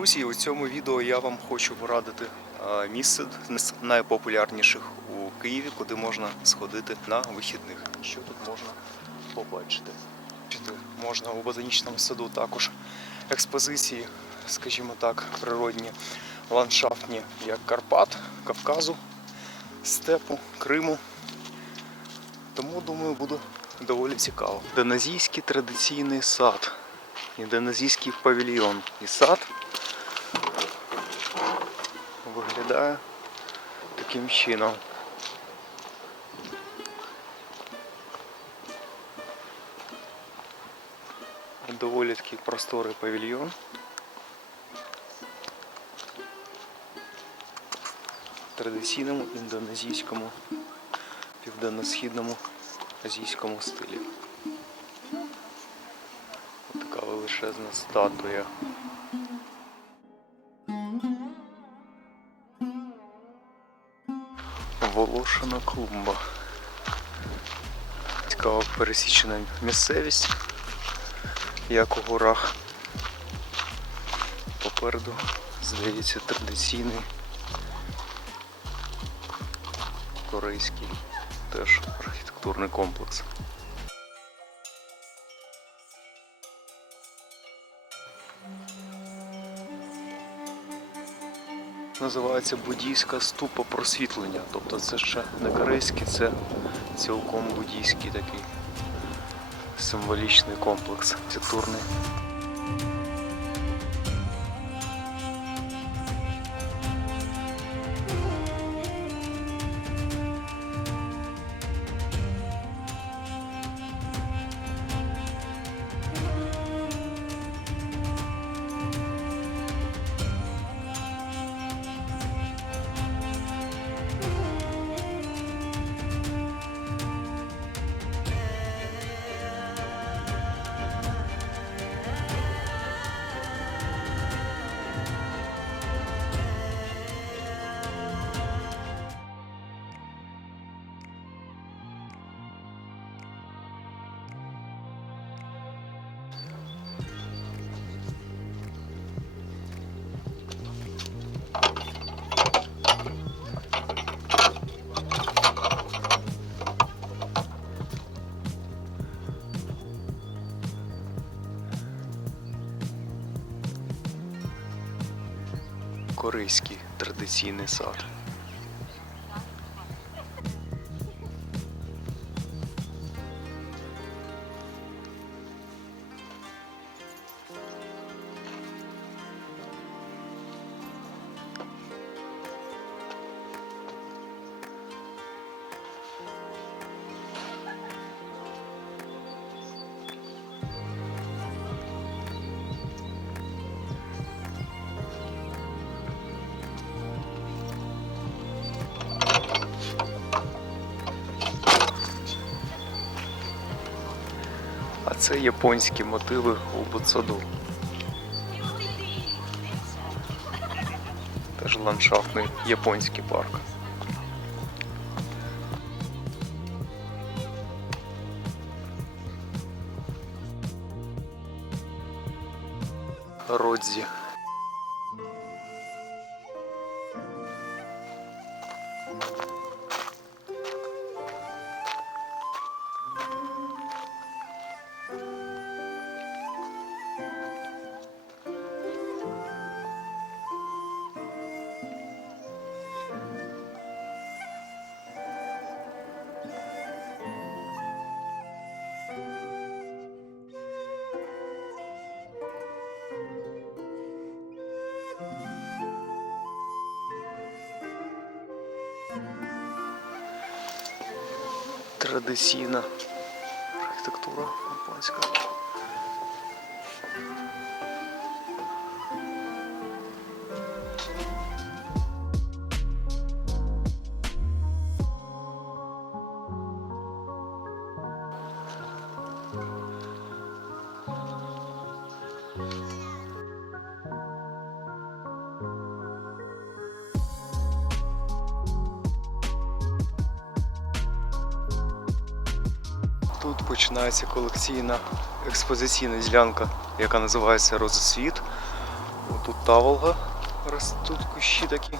Друзі, у цьому відео я вам хочу порадити місце з найпопулярніших у Києві, куди можна сходити на вихідних. Що тут можна побачити? Можна у ботанічному саду також експозиції, скажімо так, природні, ландшафтні, як Карпат, Кавказу, степу, Криму. Тому, думаю, буде доволі цікаво. Індонезійський традиційний сад. Індонезійський павільйон і сад виглядає таким чином. Доволі такий просторий павільйон. Традиційному індонезійському, південно-східному азійському стилі. Ось Така величезна статуя. Волошина клумба. Цікаво пересічена місцевість, як у горах. Попереду, здається, традиційний корейський теж архітектурний комплекс. Називається буддійська ступа просвітлення. Тобто це ще не корейський, це цілком буддійський такий символічний комплекс архітектурний. Корейський традиційний сад. Це японські мотиви у Буцаду. Теж ландшафтний японський парк. Родзі. Традиційна архітектура японська. Тут починається колекційна експозиційна ділянка, яка називається Розосвіт. Тут таволга ростуть кущі такі.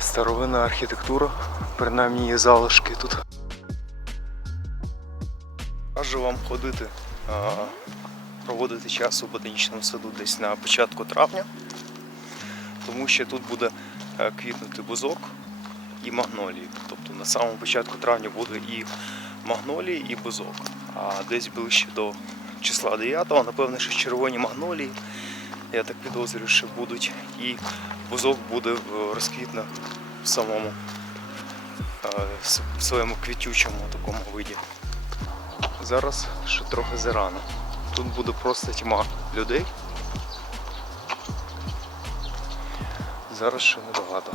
Старовинна архітектура, принаймні є залишки тут. Раджу вам ходити, проводити час у ботанічному саду десь на початку травня, тому що тут буде е, квітнути бузок і магнолії. Тобто на самому початку травня буде і магнолії, і бузок. А десь ближче до числа 9, напевно, що червоні магнолії, я так підозрюю, що будуть, і бузок буде е, розквітне в самому е, в своєму квітючому такому виді. Зараз ще трохи зарано. Тут буде просто тьма людей. Зараз ще небагато.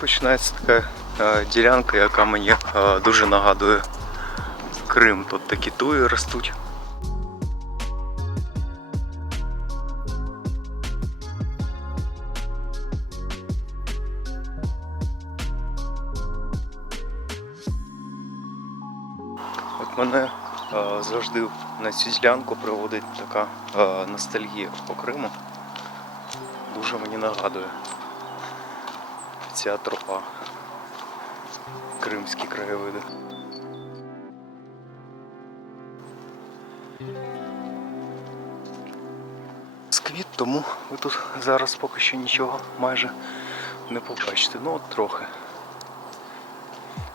Починається така е, ділянка, яка мені е, дуже нагадує Крим. Тут такі туї ростуть. От мене е, завжди на цю ділянку приводить така ностальгія по Криму. Дуже мені нагадує ця тропа. Кримські краєвиди. Сквіт, тому ви тут зараз поки що нічого майже не побачите. Ну от трохи.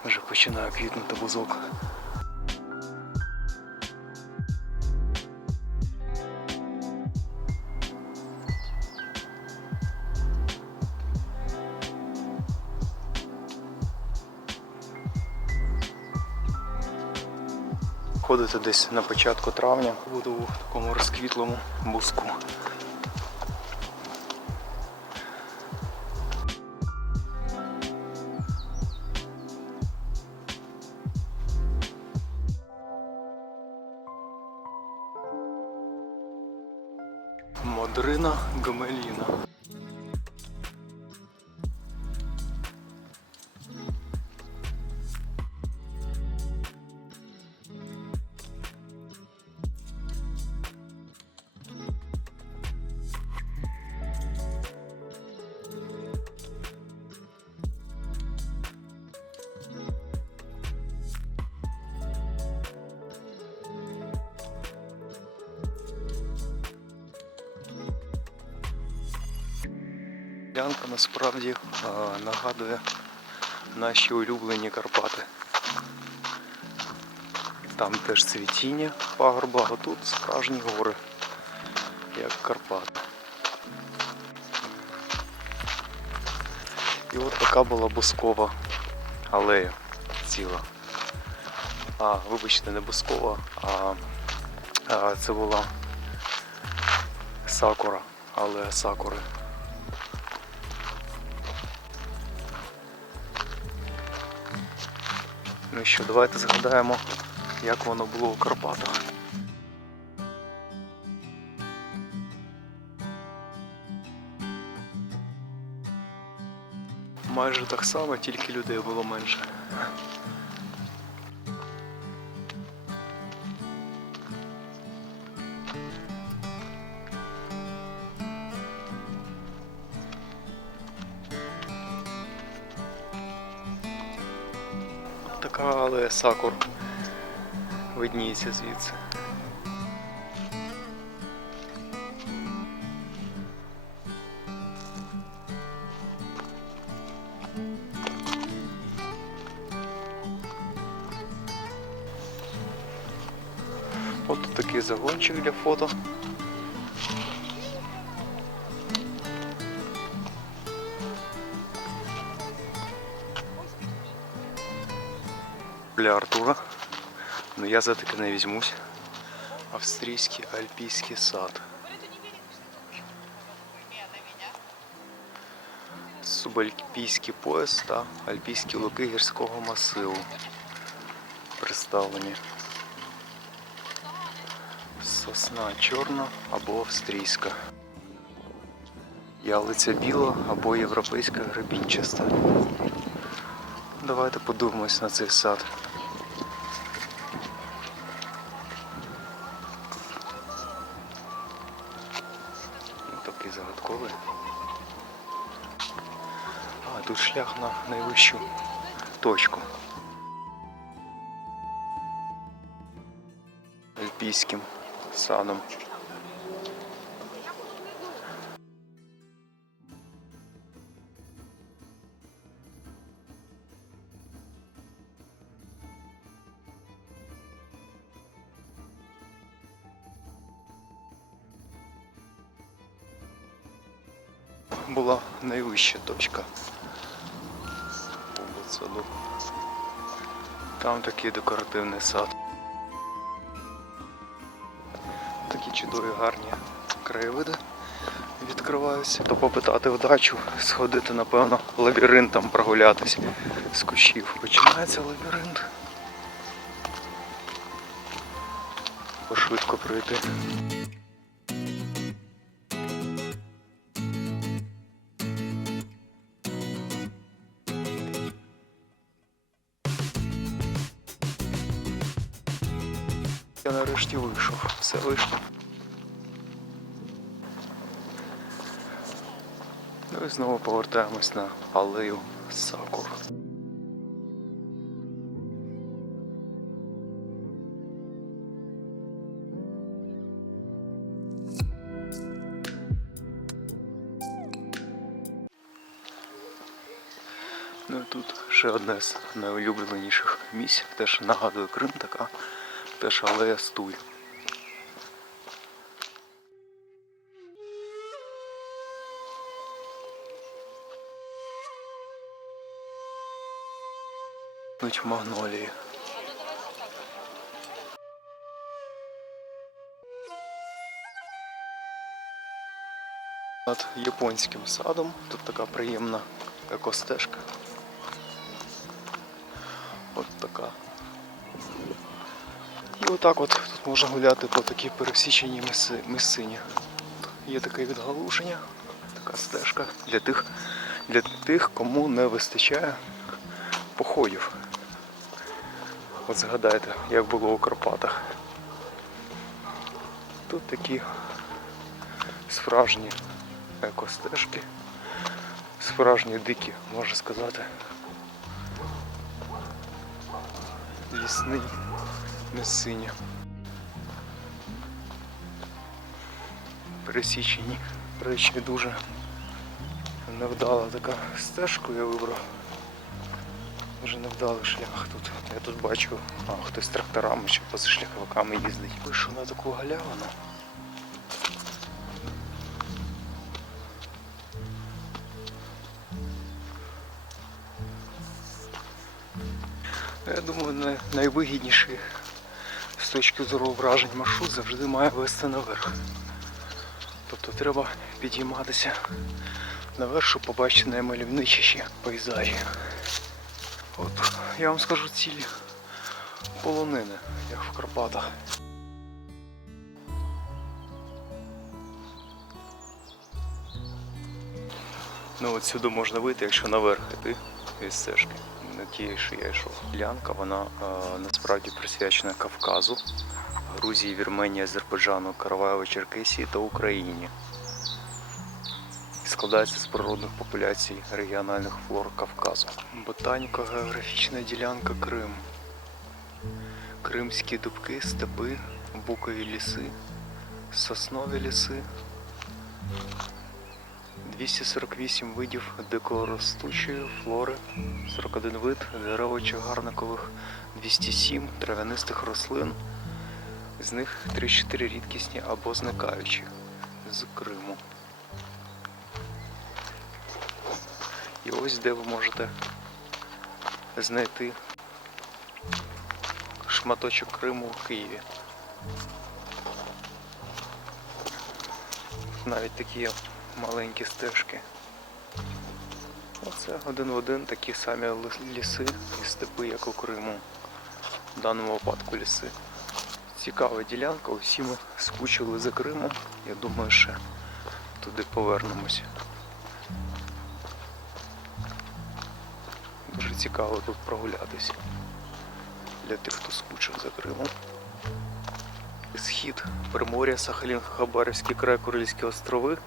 Вже починає квітнути бузок. Десь на початку травня, буду в такому розквітлому буску. Ділянка насправді е, нагадує наші улюблені Карпати. Там теж цвітіння пагорба, а тут справжні гори, як Карпати. І от така була бускова алея ціла. А, вибачте, не бускова, а, а це була сакура, алея сакури. Ну що, давайте згадаємо, як воно було у Карпатах. Майже так само, тільки людей було менше. Така алея сакур видніється звідси. От такий загончик для фото. Для Артура. Ну я за таке не візьмусь. Австрійський альпійський сад. Субальпійський пояс та альпійські луки гірського масиву. Представлені. Сосна чорна або австрійська. Ялиця біла або європейська гребінчаста. Давайте подивимось на цей сад. Такий загадковий. А, тут шлях на найвищу точку. Альпійським садом. Була найвища точка саду. Там такий декоративний сад. Такі чудові гарні краєвиди відкриваються. То попитати вдачу, сходити, напевно, лабіринтом прогулятись з кущів. Починається лабіринт. Пошвидко пройти. Я нарешті вийшов. Все вийшло. Ну і знову повертаємось на алею Сакур. Ну і тут ще одне з найулюбленіших місць, теж нагадує Крим, така теж алея Стуй. Нуть магнолії. Над японським садом тут така приємна екостежка. От така. І отак от тут можна гуляти по такій пересіченій місцині. Є таке відгалушення, така стежка для тих, для тих, кому не вистачає походів. От згадайте, як було у Карпатах. Тут такі справжні екостежки, справжні дикі, можна сказати. Лісний місцині. Пересічені речі дуже невдала така стежку я вибрав. Дуже невдалий шлях тут. Я тут бачу, а, хтось тракторами чи позашляховиками їздить. Вийшов на таку галявину. Я думаю, най- найвигідніший точки зору вражень маршрут завжди має вести наверх. Тобто треба підійматися наверх, щоб побачити наймальовничіші пейзажі. От я вам скажу цілі полонини, як в Карпатах. Ну от сюди можна вийти, якщо наверх іти від стежки. Тієї, що я йшов. Ділянка, вона е, насправді присвячена Кавказу, Грузії, Вірменії, Азербайджану, Караваєво, Черкесії та Україні. Складається з природних популяцій регіональних флор Кавказу. Ботаніка, географічна ділянка Крим. Кримські дубки, степи, букові ліси, соснові ліси. 248 видів дикоростучої флори, 41 вид деревочагарникових, 207 трав'янистих рослин, з них 34 рідкісні або зникаючі з Криму. І ось де ви можете знайти шматочок Криму в Києві. Навіть такі маленькі стежки. Оце один в один такі самі ліси і степи, як у Криму. В даному випадку ліси. Цікава ділянка, усі ми скучили за Кримом. Я думаю, ще туди повернемось. Дуже цікаво тут прогулятися. Для тих, хто скучив за Кримом. Схід Примор'я, Сахалін, Хабаровський край, Курильські острови.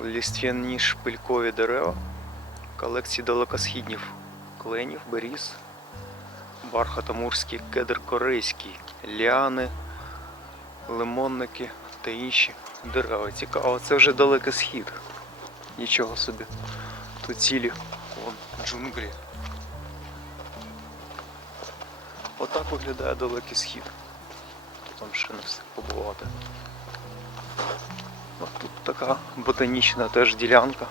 Ліствяні шпилькові дерева, колекції далекосхіднів кленів, беріз, бархатомурський кедр корейський, ліани, лимонники та інші дерева. Цікаво, це вже далекий схід. Нічого собі. Тут цілі вон, джунглі. Отак виглядає далекий схід. Тут там ще не встиг побувати. Тут така ботанічна теж ділянка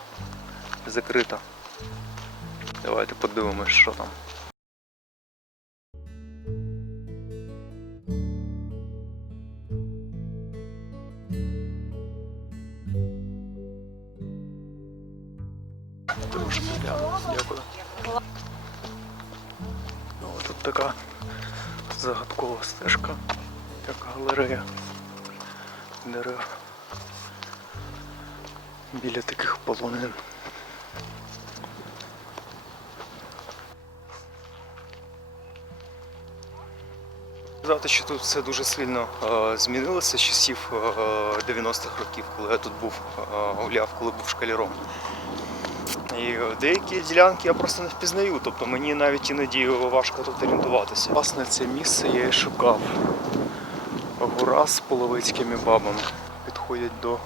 закрита. Давайте подивимось, що там. Трошки гляну. Дякую. Ну, тут така загадкова стежка, як галерея дерев біля таких полонин. Сказати, що тут все дуже сильно е, змінилося з часів е, 90-х років, коли я тут був е, гуляв, коли був шкаляром. І е, деякі ділянки я просто не впізнаю, тобто мені навіть іноді важко тут орієнтуватися. Власне, це місце я і шукав. Гора з половицькими бабами. Підходять до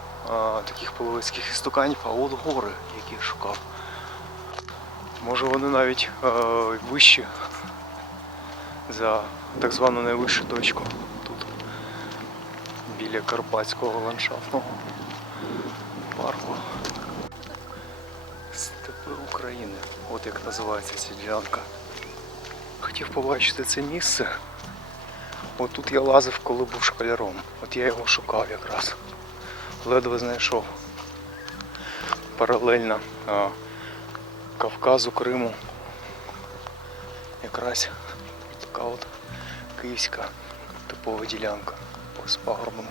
таких половицьких істуканів, а от гори, які я шукав. Може вони навіть вищі за так звану найвищу точку тут біля Карпатського ландшафтного парку. Степи України, от як називається ця ділянка. Хотів побачити це місце. От тут я лазив, коли був школяром. От я його шукав якраз. Ледве знайшов. Паралельно а, Кавказу, Криму. Якраз така от київська типова ділянка з пагорбом.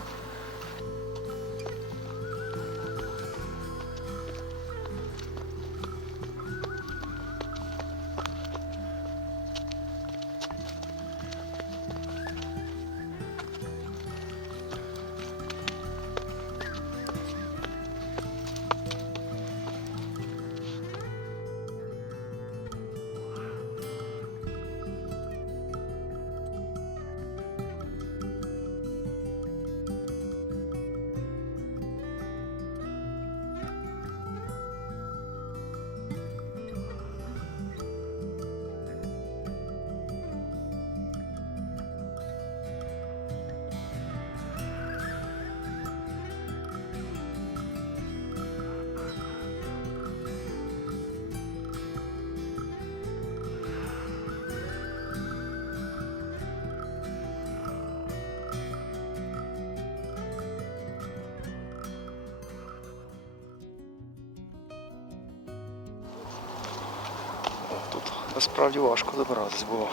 Насправді важко добиратись було.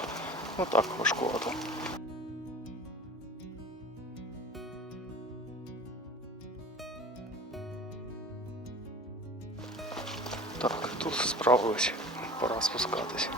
Ну так, важкувато. Так, тут справилось. Пора спускатись.